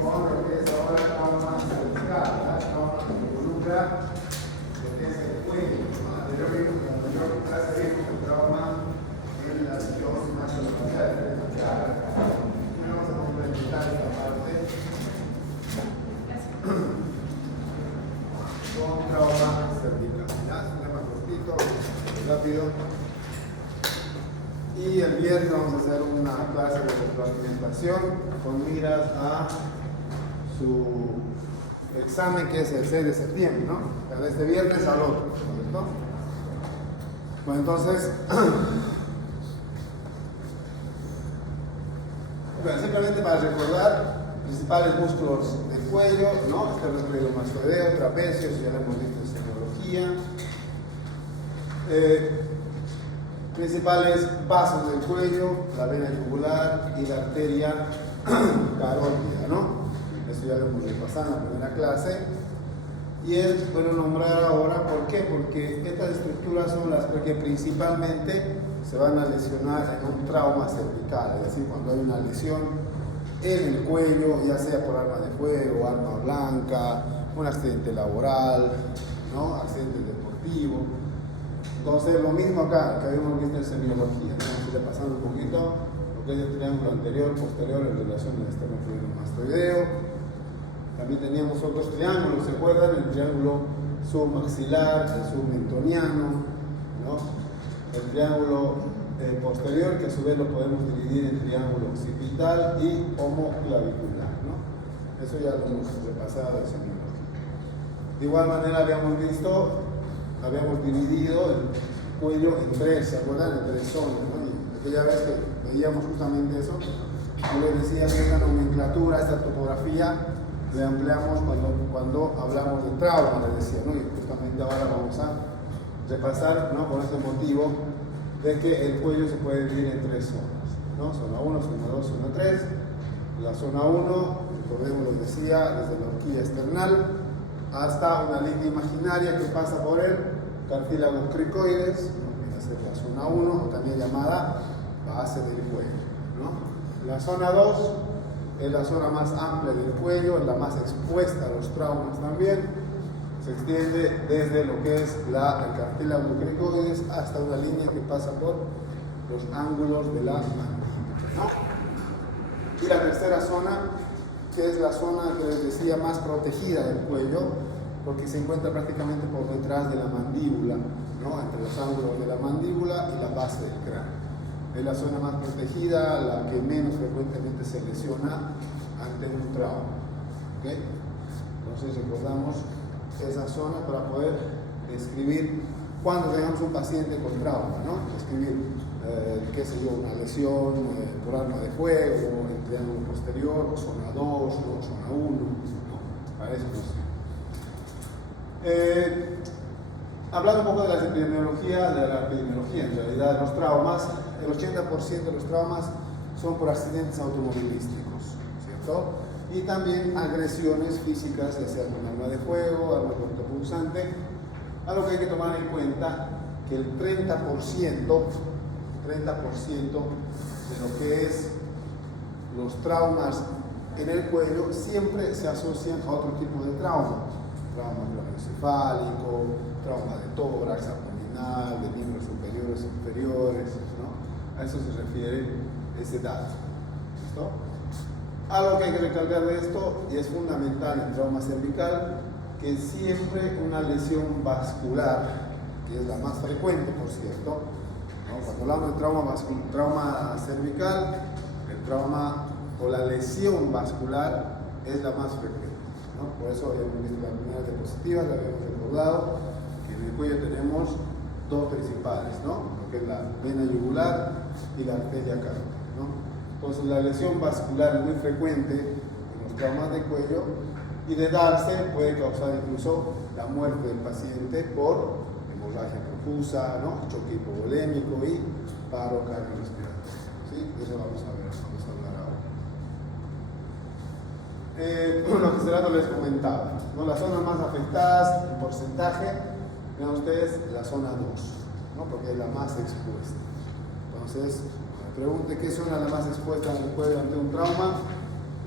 con lo que es ahora trauma cervical, trauma que involucra lo que es el cuello. Anteriormente, en la anterior clase vimos el trauma en la esclerosis maxilofacial cervical. Vamos a complementar esta parte con trauma cervical. ¿Ya? Es un tema cortito, rápido. Y el viernes vamos a hacer una clase de retroalimentación con miras a su examen, que es el 6 de septiembre, ¿no? De este viernes al otro, ¿correcto? Bueno, entonces, bueno, simplemente para recordar, principales músculos del cuello, ¿no? Esternocleidomastoideo, trapecio, eso ya lo hemos visto en semiología. Principales vasos del cuello, la vena yugular y la arteria carótida, ¿no? Eso ya lo hemos repasado en la primera clase. Y es bueno nombrar ahora, ¿por qué? Porque estas estructuras son las que principalmente se van a lesionar en un trauma cervical, es decir, cuando hay una lesión en el cuello, ya sea por arma de fuego, arma blanca, un accidente laboral, ¿no? Accidente deportivo. Entonces, lo mismo acá, que habíamos visto en semiología, ¿no? Vamos a ir pasando un poquito lo que es el triángulo anterior, posterior en relación al esternocleidomastoideo. También teníamos otros triángulos, ¿se acuerdan? El triángulo submaxilar, el submentoniano, ¿no? El triángulo posterior, que a su vez lo podemos dividir en triángulo occipital y homoclavicular, ¿no? Eso ya lo hemos repasado en semiología. De igual manera habíamos dividido el cuello en tres, ¿se acuerdan? En tres zonas, ¿no? Y aquella vez que veíamos justamente eso, yo les decía que esta nomenclatura, esta topografía, la empleamos cuando hablamos de trauma, les decía, ¿no? Y justamente ahora vamos a repasar, ¿no? Con este motivo de que el cuello se puede dividir en tres zonas, ¿no? Zona 1, zona 2, zona 3. La zona 1, recordemos, les decía, desde la horquilla esternal hasta una línea imaginaria que pasa por el cartílago cricoides, ¿no? Que es la zona 1, o también llamada base del cuello, ¿no? La zona 2 es la zona más amplia del cuello, es la más expuesta a los traumas también. Se extiende desde lo que es el cartílago cricoides hasta una línea que pasa por los ángulos de la mandíbula, ¿no? Y la tercera zona, que es la zona que les decía más protegida del cuello, porque se encuentra prácticamente por detrás de la mandíbula, ¿no? Entre los ángulos de la mandíbula y la base del cráneo. Es la zona más protegida, la que menos frecuentemente se lesiona ante un trauma, ¿okay? Entonces recordamos esa zona para poder describir cuando tengamos un paciente con trauma, ¿no? Describir, qué sé yo, una lesión por arma de fuego, el triángulo posterior, o zona 2, o zona 1, ¿no? Para eso nos sirve. Hablando un poco de la epidemiología, en realidad de los traumas, el 80% de los traumas son por accidentes automovilísticos, ¿cierto? Y también agresiones físicas, ya sea con arma de fuego, arma cortopunzante. Algo que hay que tomar en cuenta, que el 30% de lo que es los traumas en el cuello siempre se asocian a otro tipo de trauma. Trauma craneoencefálico, trauma de tórax, abdominal, de miembros superiores e inferiores, ¿no? A eso se refiere ese dato. ¿Listo? Algo que hay que recalcar de esto, y es fundamental en trauma cervical, que siempre una lesión vascular, que es la más frecuente, por cierto, ¿no? Cuando hablamos de trauma cervical, el trauma o la lesión vascular es la más frecuente, ¿no? Por eso habíamos visto las primeras diapositivas, la habíamos recordado, que en el cuello tenemos dos principales, ¿no? Lo que es la vena yugular y la arteria carótida, ¿no? Entonces la lesión vascular es muy frecuente en los traumas de cuello y de darse puede causar incluso la muerte del paciente por hemorragia profusa, ¿no? Choque hipovolémico y paro cardiorrespiratorio, ¿sí? Eso vamos a hablar ahora. Lo que será no les comentaba, ¿no? Las zonas más afectadas en porcentaje, vean ustedes, la zona 2, ¿no? Porque es la más expuesta. Entonces, me pregunte qué zona es la más expuesta en el cuello ante un trauma.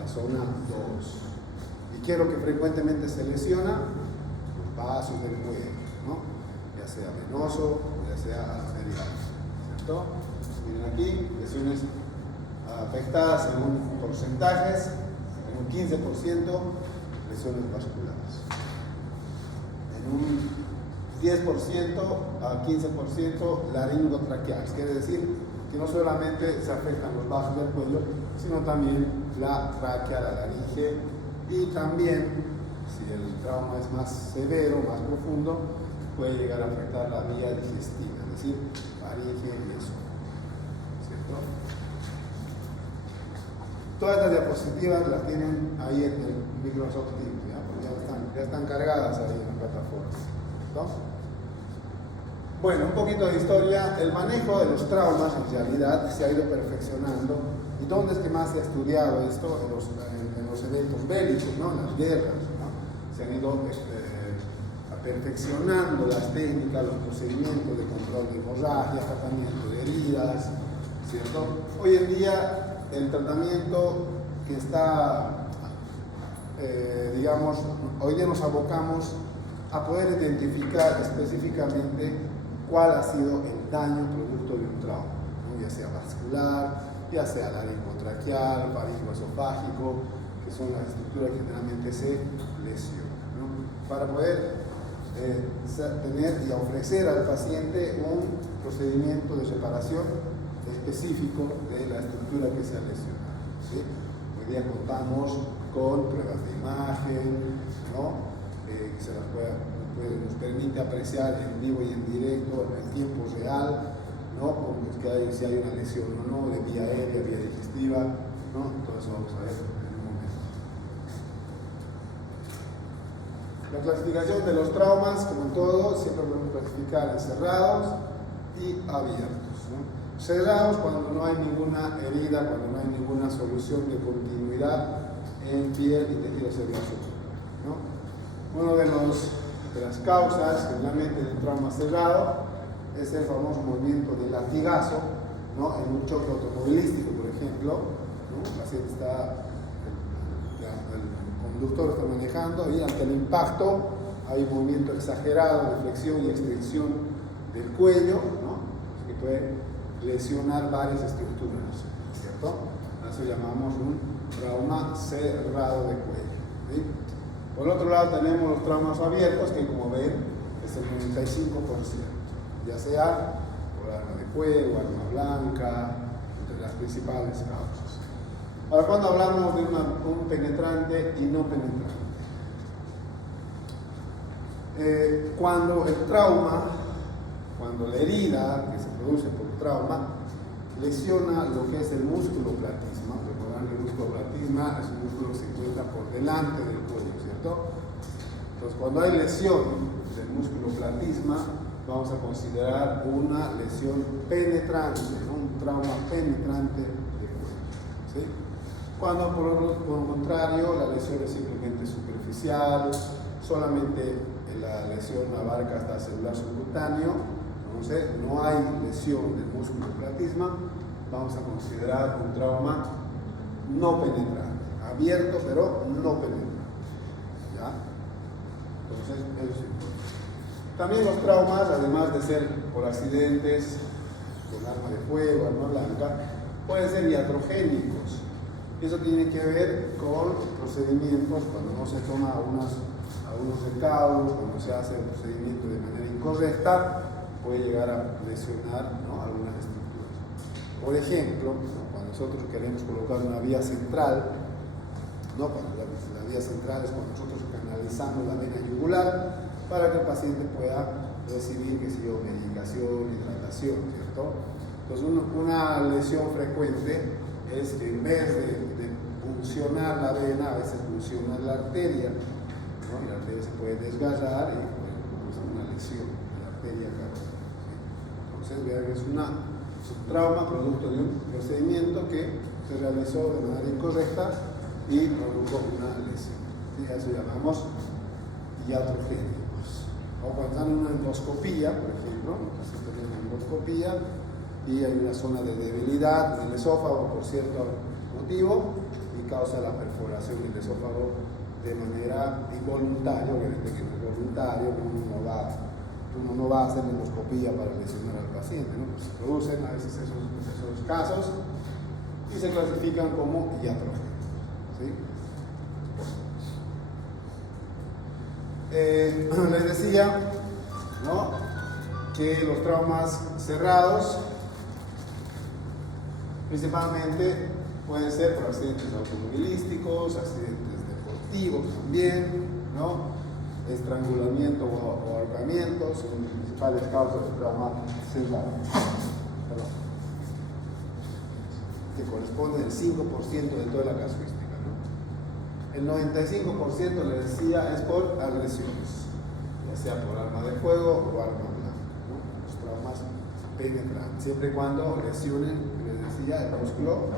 La zona 2. ¿Y qué es lo que frecuentemente se lesiona? Los vasos del cuello, ¿no? Ya sea venoso o ya sea arterial, ¿cierto? Miren aquí, lesiones afectadas según porcentajes, en un 15% lesiones vasculares, en un 10% a 15% laringotraqueales, quiere decir que no solamente se afectan los vasos del cuello, sino también la tráquea, la laringe, y también, si el trauma es más severo, más profundo, puede llegar a afectar la vía digestiva, es decir, faringe y esófago, ¿cierto? Todas las diapositivas las tienen ahí en el Microsoft Teams, ¿ya? Porque ya están cargadas ahí en la plataforma, ¿no? Bueno, un poquito de historia. El manejo de los traumas en realidad se ha ido perfeccionando. ¿Y dónde es que más se ha estudiado esto? En los eventos bélicos, ¿no? En las guerras, ¿no? Se han ido perfeccionando las técnicas, los procedimientos de control de hemorragia, tratamiento de heridas, ¿cierto? Hoy en día el tratamiento que está, digamos, hoy día nos abocamos a poder identificar específicamente cuál ha sido el daño producto de un trauma, ¿no? Ya sea vascular, ya sea laringotraqueal, faringoesofágico, que son las estructuras que generalmente se lesionan, ¿no? Para poder tener y ofrecer al paciente un procedimiento de reparación específico de la estructura que se ha lesionado, ¿sí? Hoy día contamos con pruebas de imagen, ¿no? Que se las nos permite apreciar en vivo y en directo, en tiempo real, ¿no? Porque si hay una lesión o no, de vía aérea, vía digestiva, ¿no? Todo eso vamos a ver en un momento. La clasificación de los traumas, como en todo, siempre podemos clasificar en cerrados y abiertos, ¿no? Cerrados cuando no hay ninguna herida, cuando no hay ninguna solución de continuidad en piel y tejido celular, ¿no? Uno de las causas generalmente del trauma cerrado es el famoso movimiento de latigazo, ¿no? En un choque automovilístico, por ejemplo, ¿no? El paciente el conductor está manejando y ante el impacto hay un movimiento exagerado de flexión y extensión del cuello, ¿no? Que puede lesionar varias estructuras, ¿cierto? A eso llamamos un trauma cerrado de cuello, ¿sí? Por otro lado tenemos los traumas abiertos, que como ven es el 95%, ya sea por arma de fuego, arma blanca, entre las principales causas. Ahora, cuando hablamos de un penetrante y no penetrante, cuando el trauma, cuando la herida que se produce por el trauma lesiona lo que es el músculo platysma, recordar que el músculo platysma es un músculo que se encuentra por delante del cuello, ¿cierto? Entonces, cuando hay lesión del músculo platysma, vamos a considerar una lesión penetrante, ¿no? Un trauma penetrante del cuello, ¿sí? Cuando por el contrario la lesión es simplemente superficial, solamente la lesión abarca hasta el celular subcutáneo, entonces no hay lesión del músculo platysma, vamos a considerar un trauma no penetrante, abierto pero no penetrante, ¿ya? Entonces eso es importante. También los traumas, además de ser por accidentes con arma de fuego, arma blanca, pueden ser iatrogénicos. Eso tiene que ver con procedimientos cuando no se toma algunos recaudos, cuando se hace el procedimiento de manera incorrecta, puede llegar a lesionar, ¿no? Algunas estructuras. Por ejemplo, ¿no? Cuando nosotros queremos colocar una vía central, ¿no? Cuando la vía central es cuando nosotros canalizamos la vena yugular para que el paciente pueda recibir, qué sé yo, medicación, hidratación, ¿cierto? Entonces, una lesión frecuente es que en vez de puncionar la vena, a veces funciona la arteria, ¿no? Y la arteria se puede desgarrar y produce una lesión de la arteria carótida, ¿sí? Entonces, vean que es un trauma producto de un procedimiento que se realizó de manera incorrecta y produjo una lesión, ¿sí? A eso llamamos iatrogénicos. O cuando están en una endoscopía, por ejemplo, se tiene una endoscopía y hay una zona de debilidad en el esófago por cierto motivo, y causa la perforación del esófago de manera involuntaria, obviamente que no es voluntario, uno no va a hacer endoscopía para lesionar al paciente, ¿no? Pues se producen a veces esos casos y se clasifican como iatrogénicos, ¿sí? Les decía, ¿no?, que los traumas cerrados principalmente pueden ser por accidentes automovilísticos, accidentes deportivos también, ¿no?, estrangulamiento o ahorcamiento son las principales causas de trauma cerrado, que corresponde al 5% de toda la casuística, ¿no? El 95%, les decía, es por agresiones, ya sea por arma de fuego o arma blanca, ¿no? Los traumas penetran, siempre y cuando lesionen, les decía, el músculo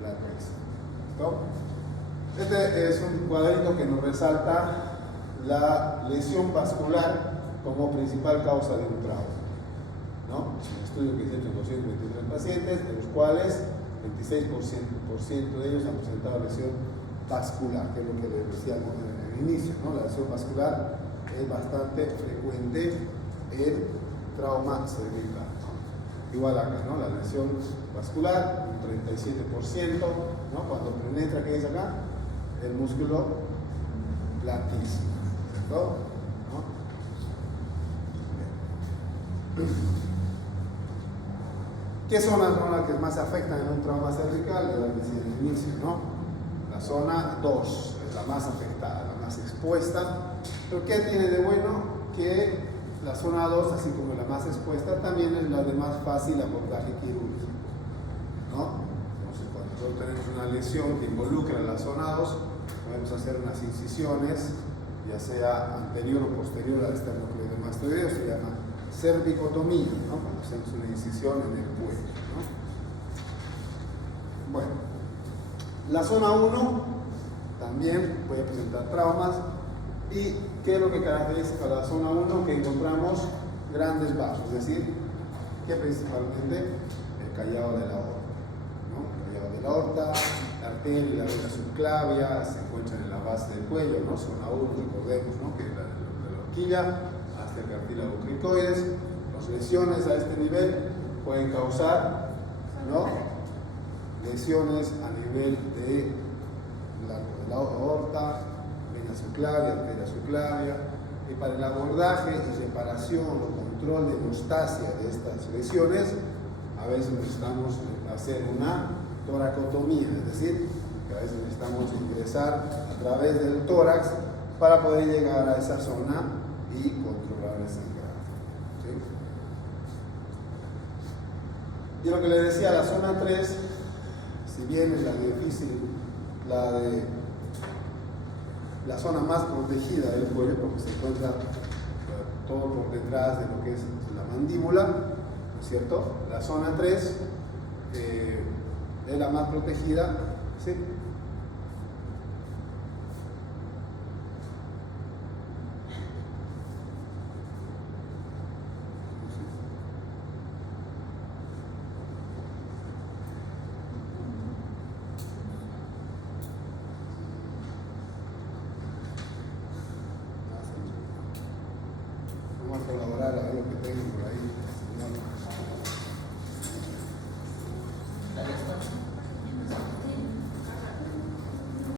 látex. ¿Listo? Este es un cuadrito que nos resalta la lesión vascular como principal causa de un trauma, ¿no? Un estudio que se ha hecho en 223 pacientes, de los cuales 26% de ellos han presentado lesión vascular, que es lo que les decía en el inicio, ¿no? La lesión vascular es bastante frecuente en trauma cervical. Igual acá, ¿no? La lesión vascular, un 37%, ¿no? Cuando penetra, ¿qué dice acá? El músculo platísimo, ¿cierto? ¿No? ¿Qué zonas son las que más se afectan en un trauma cervical? Es la que decía en el inicio, ¿no? La zona 2 es la más afectada, la más expuesta. ¿Pero qué tiene de bueno? Que la zona 2, así como la más expuesta, también es la de más fácil abordaje quirúrgico, ¿no? Entonces, cuando nosotros tenemos una lesión que involucra la zona 2, podemos hacer unas incisiones, ya sea anterior o posterior al esternocleidomastoideo, se llama cervicotomía, ¿no? Cuando hacemos una incisión en el cuello, ¿no? Bueno, la zona 1 también puede presentar traumas. ¿Y qué es lo que caracteriza a la zona 1? Que encontramos grandes vasos, es decir, que principalmente el callado de la aorta, ¿no? El callado de la aorta, la arteria y la vena subclavia se encuentran en la base del cuello, ¿no? Zona 1, recordemos, ¿no?, que es la horquilla hasta el cartílago cricoides. Las lesiones a este nivel pueden causar, ¿no?, lesiones a nivel de la aorta, vena subclavia, arteria subclavia. Y para el abordaje y reparación o control de hemostasia de estas lesiones, a veces necesitamos hacer una toracotomía, es decir, que a veces necesitamos ingresar a través del tórax para poder llegar a esa zona y controlar el sangrado, ¿sí? Y lo que les decía, la zona 3, si bien es la difícil, la zona más protegida del cuello, porque se encuentra todo por detrás de lo que es la mandíbula, ¿no es cierto? La zona 3 es la más protegida, ¿sí?